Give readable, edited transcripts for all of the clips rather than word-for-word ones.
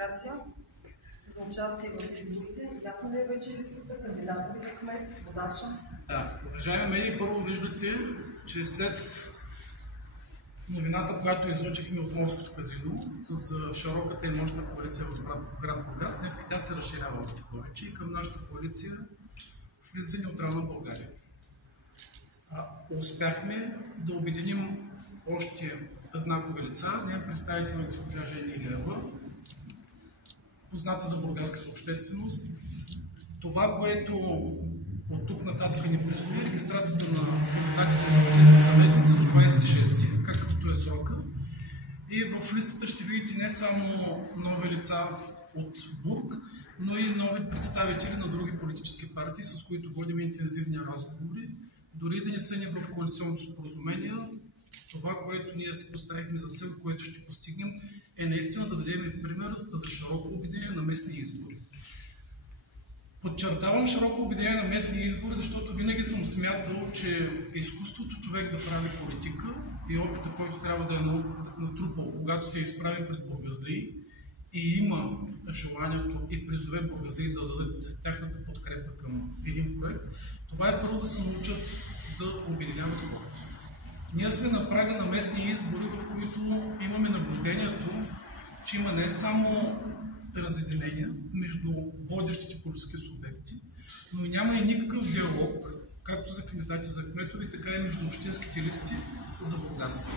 регистрация за участие в изборите. Ясно ли е вече листата, кандидата ви за кмет, водача? Да, уважаеми медии, първо виждате, че след новината, която излъчихме от Морското казино за широката и мощна коалиция в град Бургас, днес тя се разширява още повече и към нашата коалиция влиза Неутрална България. Успяхме да обединим още знакови лица. Нейн представител е госпожа Жени Илиева, позната за бургаската общественост. Това, което от тук нататък ни предстои, регистрацията на кандидатите за общински съветници до 26-ти, какъвто е срока. И в листата ще видите не само нови лица от Бург, но и нови представители на други политически партии, с които водим интензивни разговори. Дори да не са ни в коалиционното споразумение, това, което ние си поставихме за цел, което ще постигнем, е наистина да дадем пример за широко обединение на местни избори. Подчертавам широко обединение на местни избори, защото винаги съм смятал, че изкуството човек да прави политика и опита, който трябва да е натрупал, когато се изправи пред бургазлии и има желанието и призове бургазлии да дадат тяхната подкрепа към един проект, това е първо да се научат да обединяват хората. Ние сме на прага на местни избори, в които имаме наблюдението, че има не само разединения между водещите политически субекти, но няма и никакъв диалог, както за кандидати за кметови, така и между общинските листи за Бургас.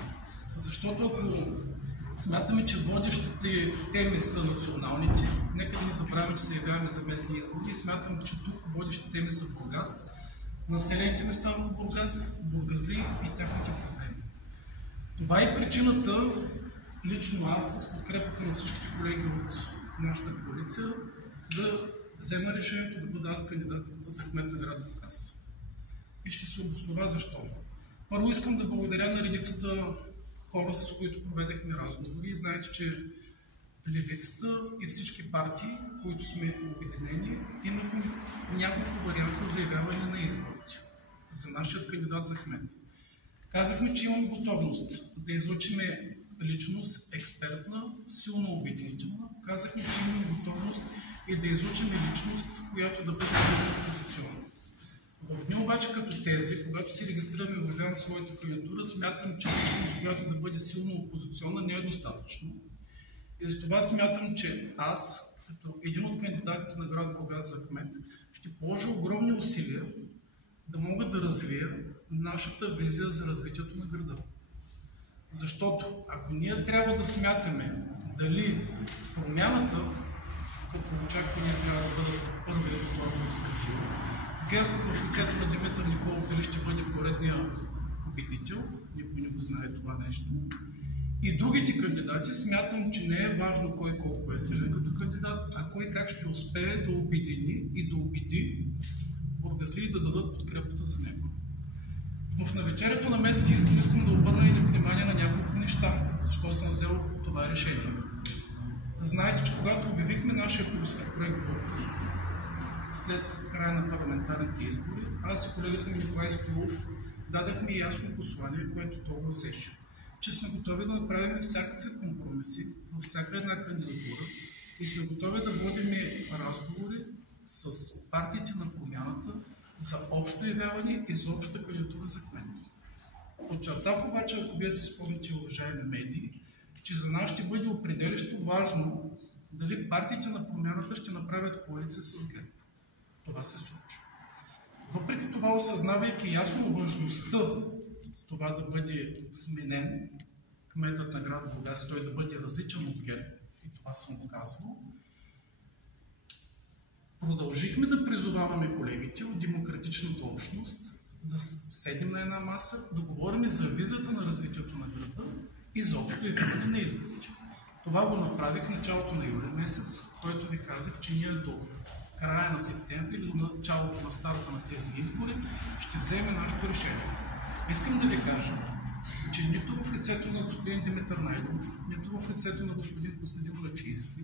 Защото ако смятаме, че водещите теми са националните, нека да не забравяме, че се явяваме за местни избори и смятам, че тук водещите теми са Бургас, населените места в Бургас, бургазли и тяхните проблеми. Това е причината, лично аз, с подкрепата на всичките колеги от нашата коалиция, да взема решението да бъда аз кандидатът за кмет на град Бургас. И ще се обоснова защо. Първо искам да благодаря на редицата хора, с които проведахме разговори. И знаете, че левицата и всички партии, които сме обединени, имахме няколко варианта за явяване на изборите за нашия кандидат за кмет. Казахме, че имаме готовност да излъчиме личност експертна, силно обединителна. Казахме, че имаме готовност и да излъчиме личност, която да бъде силно опозиционна. В дни обаче като тези, когато си регистрираме и обявявам своята кандидатура, смятам, че личност, която да бъде силно опозиционна, не е достатъчно. И за това смятам, че аз, като един от кандидатите на град Бургас за кмет, ще положа огромни усилия да мога да развия нашата визия за развитието на града. Защото ако ние трябва да смятаме дали промяната като очакване трябва да бъде първа или втора политическа сила, ГЕРБ в лицето на Димитър Николов дали ще бъде поредния победител, никой не го знае това нещо. И другите кандидати смятам, че не е важно кой колко е силен като кандидат, а кой как ще успее да обедини и да убеди бургазлии да дадат подкрепата за него. В навечерието на местните избори искам да обърна и внимание на няколко неща. Защо съм взел това решение? Знаете, че когато обявихме нашия политически проект Бург, след края на парламентарните избори, аз и колегата ми Николай Стоилов дадахме ясно послание, което то гласеше, че сме готови да направим всякакви компромиси във всяка една кандидатура и сме готови да водим разговори с партиите на промяната за общо явяване и за обща кандидатура за кмет. Подчертах обаче, ако вие се спомните, уважаеми медии, че за нас ще бъде определящо важно дали партиите на промяната ще направят коалиция с ГЕРБ. Това се случи. Въпреки това, осъзнавайки ясно важността това да бъде сменен кметът на град Бургас, той да бъде различен от ГЕРБ, и това съм го казвал, продължихме да призоваваме колегите от демократичната общност да седим на една маса, да говорим за визията на развитието на града и за общо явяване на изборите. Това го направих в началото на юли месец, който ви казах, че ние до края на септември или до началото на старта на тези избори ще вземем нашето решение. Искам да ви кажа, че нито в лицето на господин Димитър Найденов, нито в лицето на господин Костадин Рачийски,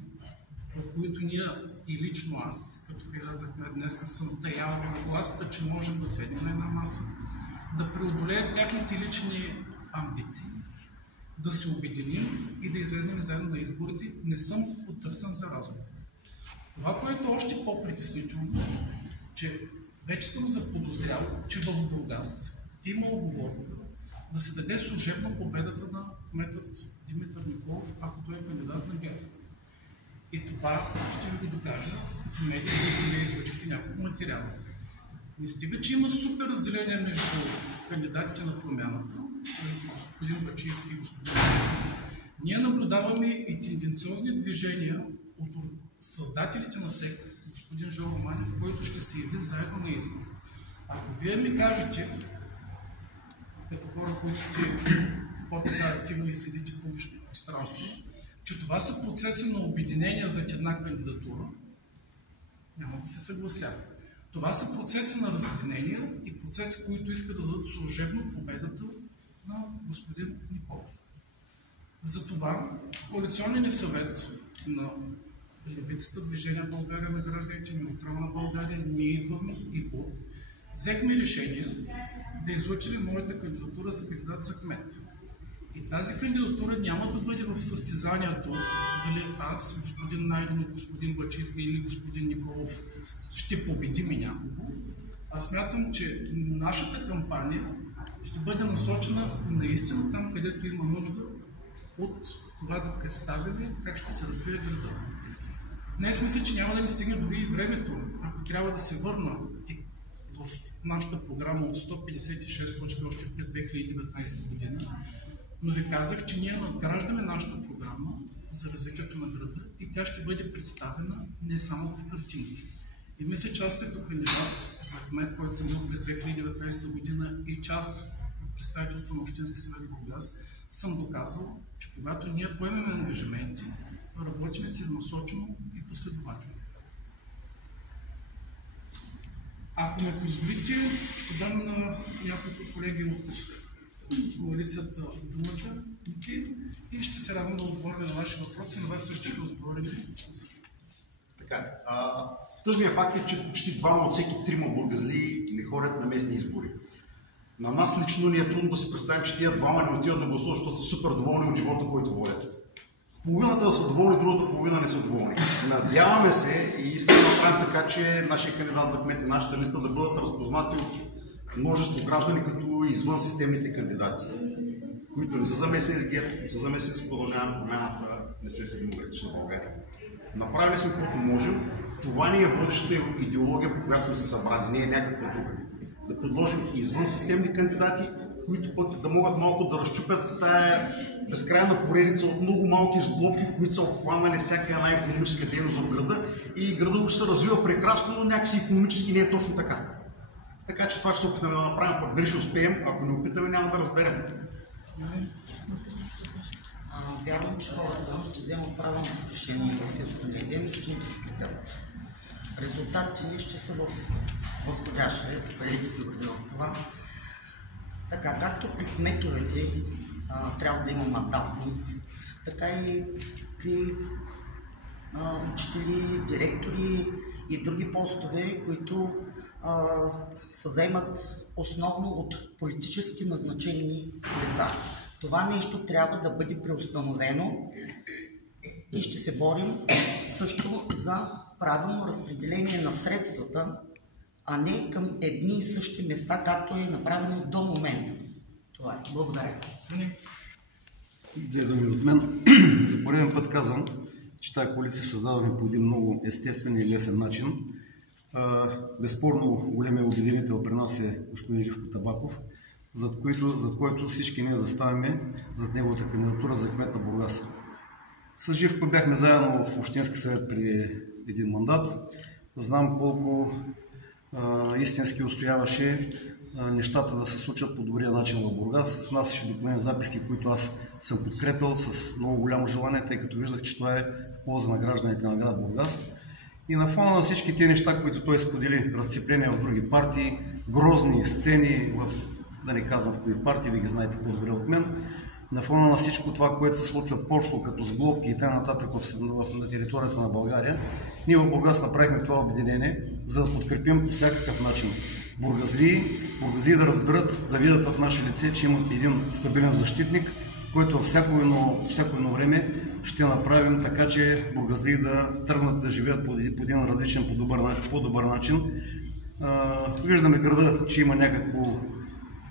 в които ние и лично аз, като кандидат за кмет днес, съм таял нагласата, че можем да седнем на една маса, да преодолеем тяхните лични амбиции, да се обединим и да излезнем заедно на изборите. Не съм потърсен за разговор. Това, което е още по-притеснително, че вече съм заподозрял, че в Бургас има уговорка да се даде служебно победата на кметът Димитър Николов, ако той е кандидат на ГЕРБ. И това ще ви го докажа в медиите, които вие излъчихте няколко материала. Не стига, че има супер разделение между кандидатите на промяната, между господин Бачийски и господин Николов. Ние наблюдаваме и тенденциозни движения от създателите на СЕК, господин Жоро Манев, който ще се яви заедно на избор. Ако вие ми кажете, като хора, които сте по-така активни и следите публичното пространство, че това са процеси на обединение зад една кандидатура, няма да се съглася. Това са процеси на разединение и процеси, които искат да дадат служебно победата на господин Николов. Затова коалиционният ни съвет на Левицата, Движение България на гражданите, Неутрална България, ние идваме и Бург, взехме решение да излъчим моята кандидатура за кандидат за кмет. И тази кандидатура няма да бъде в състезанието дали аз, господин Найденов, господин Бачийски или господин Николов ще победим и някого. Аз смятам, че нашата кампания ще бъде насочена наистина там, където има нужда от това да представим как ще се развие града. Днес мисля, че няма да ни стигне дори и времето, ако трябва да се върна и в нашата програма от 156 точки още през 2019 година, но ви казах, че ние надграждаме нашата програма за развитието на града и тя ще бъде представена не само в картинки. И мисля, че аз като кандидат за кмет, който съм бил през 2019 година и част от представителството на Общински съвет Бургас, съм доказал, че когато ние поемем ангажименти, работим целенасочено и последователно. Ако ме позволите, ще дам на няколко колеги от коалицията думата и ще се радвам да отговорим на ваши въпроси, на вас също ще отговорим. Така, тъжният факт е, че почти двама от всеки трима бургазли не ходят на местни избори. На нас лично ни е трудно да се представим, че тия двама не отиват да гласуват, защото са супер доволни от живота, който водят. Половината да са доволни, другата половина не са доволни. Надяваме се и искаме да направим така, че нашия кандидат за кмет и нашата листа да бъдат разпознати от множество граждани като извън системните кандидати, които не са замесени с ГЕРБ, не са замесени с Продължаване промяната, не са с Демократична България. Направили сме каквото можем. Това ни е водещата идеология, по която сме се събрали, не е някаква друга. Да предложим извън системни кандидати, които пък да могат малко да разчупят тая безкрайна поредица от много малки сглобки, които са обхванали всяка една икономическа дейност в града и града ще се развива прекрасно, но някакси икономически не е точно така. Така че това ще се опитаме да направим, пък дали ще успеем, ако не опитаме, няма да разберем. Вярвам, че хората ще вземат правилно решение в изборния ден и ще ни подкрепят. Резултатите ни ще са в възходящ ред, преди сме в това. Така, както при кметовете трябва да има мандатност, така и при учители, директори и други постове, които се заемат основно от политически назначени лица. Това нещо трябва да бъде преустановено и ще се борим също за правилно разпределение на средствата, а не към едни и същи места, както е направено до момента. Това е. Благодаря. Две думи от мен. За пореден път казвам, че тази коалиция създаваме по един много естествен и лесен начин. Безспорно големия обединител при нас е господин Живко Табаков, зад който всички ние заставаме зад неговата кандидатура за кмет на Бургас. С Живко бяхме заедно в Общински съвет преди един мандат. Знам колко истински устояваше нещата да се случат по добрия начин в Бургас. Внасяше до мен записки, които аз съм подкрепил с много голямо желание, тъй като виждах, че това е в полза на гражданите на град Бургас. И на фона на всички тези неща, които той сподели, разцепления в други партии, грозни сцени в, да не казвам в кои партии, ви ги знаете по-добре от мен, на фона на всичко това, което се случва пошло като сглобки и т.н. на територията на България, ние в Бургас направихме това обединение, за да подкрепим по всякакъв начин бургазлии да разберат, да видят в наше лице, че имат един стабилен защитник, който във всяко едно време ще направим така, че бургазлии да тръгнат да живеят по един различен, по-добър начин. Виждаме града, че има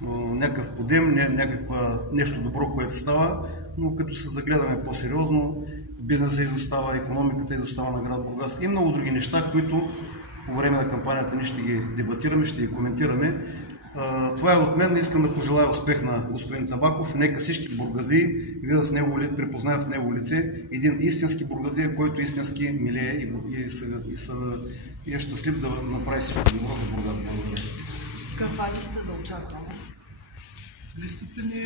някакъв подем, нещо добро, което става, но като се загледаме по-сериозно, бизнесът изостава, икономиката изостава на град Бургас и много други неща, които по време на кампанията ние ще ги дебатираме, ще ги коментираме. Това е от мен. Искам да пожелая успех на господин Табаков. Нека всички бургазлии видят в него, припознаят в него лице един истински бургазлия, който истински милее и е щастлив да направи всичко добро за Бургас. Благодаря. Каква листа да очакваме? Листата ни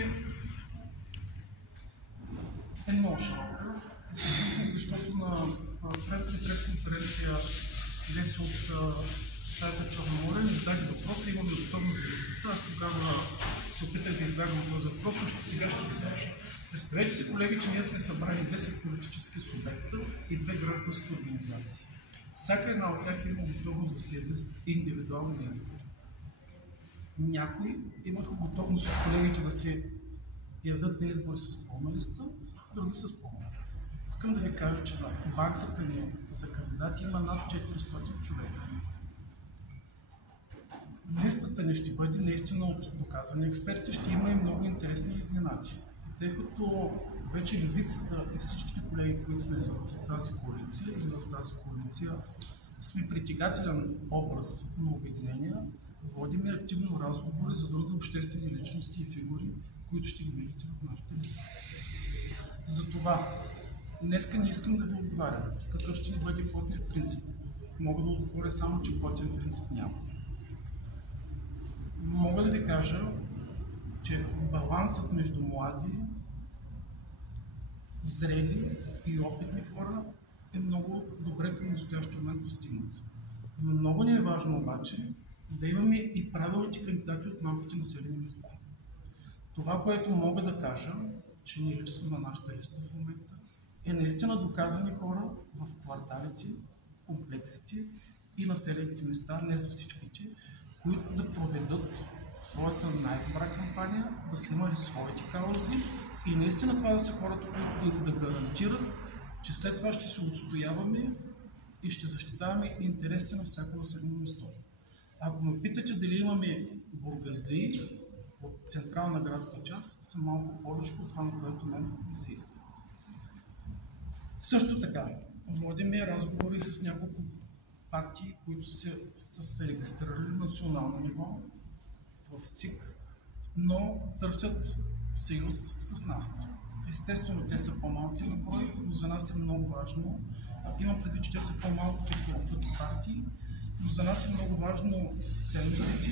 е много широка. И се усмихнах, защото на предната пресконференция днес от сайта Черноморе ми зададе въпроса, имаме готовност за листата. Аз тогава се опитах да избягам този въпрос, но сега ще ви кажа. Представете си, колеги, че ние сме събрали 10 политически субекта и 2 граждански организации. Всяка една от тях има готовност да се яви за индивидуални избори. Някои имаха готовност от колегите да се явят на избори с пълна листа, други с пълна. Искам да ви кажа, че на банката ни за кандидати има над 400 човека. Листата ни ще бъде наистина от доказани експерти, ще има и много интересни изненади. Тъй като вече левицата и всичките колеги, които сме зад тази коалиция или в тази коалиция, сме притегателен образ на обединения, водим активно разговори за други обществени личности и фигури, които ще ги видите в нашите листи. Затова днеска не искам да ви отговарям какъв ще ни бъде квотният принцип. Мога да отговоря само, че квотен принцип няма. Мога да ви кажа, че балансът между млади, зрели и опитни хора е много добре към настоящия момент постигнат. Но много ни е важно обаче да имаме и правилните кандидати от малките населени места. Това, което мога да кажа, че ни липсва на нашата листа в момента, е наистина доказани хора в кварталите, комплексите и населените места, не за всичките, които да проведат своята най-добра кампания, да са имали своите каузи и наистина това да са хората, които да гарантират, че след това ще се отстояваме и ще защитаваме интересите на всяко населено место. Ако ме питате дали имаме бургазлии от централна градска част, са малко повече от това, на което мен не се иска. Също така, водиме разговори с няколко партии, които са се регистрирали на национално ниво в ЦИК, но търсят съюз с нас. Естествено, те са по-малки на брой, но за нас е много важно. Имам предвид, че те са по-малки от други партии, но за нас е много важно ценностите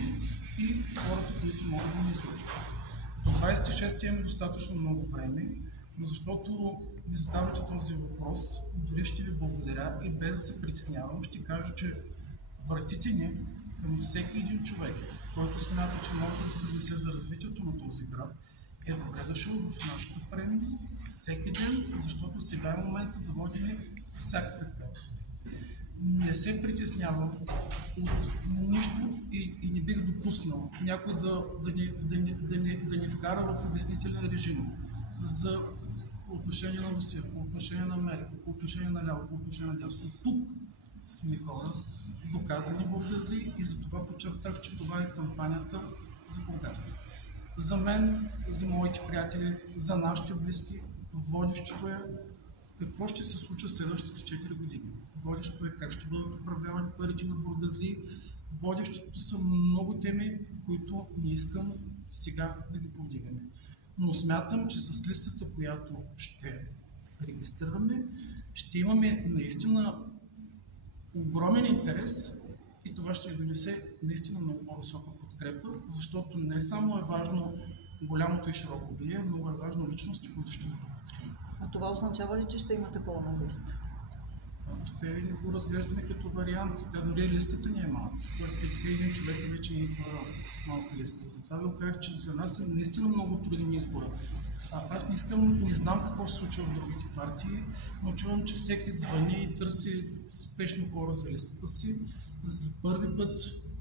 и хората, които могат да ни излъчат. До 26 имаме достатъчно много време, но защото ми задавате този въпрос, дори ще ви благодаря и без да се притеснявам, ще кажа, че вратите ни към всеки един човек, който смята, че може да допринесе за развитието на този град, е добре дошъл в нашата премия всеки ден, защото сега е момента да водим всякакъв проект. Не се притеснявам от нищо и не бих допуснал някой да ни вкара в обяснителен режим за отношение на Русия, по отношение на Америка, по отношение на ляво, по отношение на дясно. Тук сме хора, доказани бургазлии и затова подчертах, че това е кампанията за Бургас. За мен, за моите приятели, за нашите близки, водещото е какво ще се случи следващите 4 години. Водещото е как ще бъдат управлявани парите на бургазлии. Водещото са много теми, които не искам сега да ги повдигаме. Но смятам, че с листата, която ще регистрираме, ще имаме наистина огромен интерес и това ще ни донесе наистина много по-висока подкрепа, защото не само е важно голямото и широко бие, много е важно личности, които ще бъдат вътре. А това означава ли, че ще имате пълна листа? Ще не го разглеждаме като вариант. Тя дори листата не е малка. Тоест 51 човека вече не е малка листа. Затова ви казах, че за нас е наистина много труден избор. Аз не знам какво се случва в другите партии, но чувам, че всеки звъни и търси спешно хора за листата си. За първи път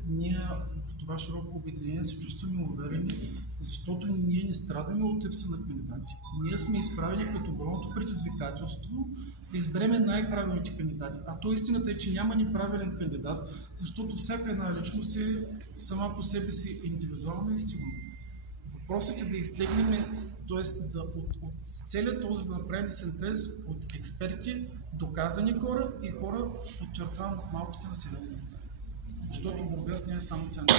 ние в това широко обединение се чувстваме уверени, защото ние не страдаме от липса на кандидати. Ние сме изправени като огромното предизвикателство да избереме най-правилните кандидати. А то истината е, че няма неправилен кандидат, защото всяка една личност е сама по себе си индивидуална и силна. Въпросът е да изтегнем, т.е. от целият този да направим синтез от експерти, доказани хора и хора, подчертавам, от малките населени места. Защото Бургас не е само център.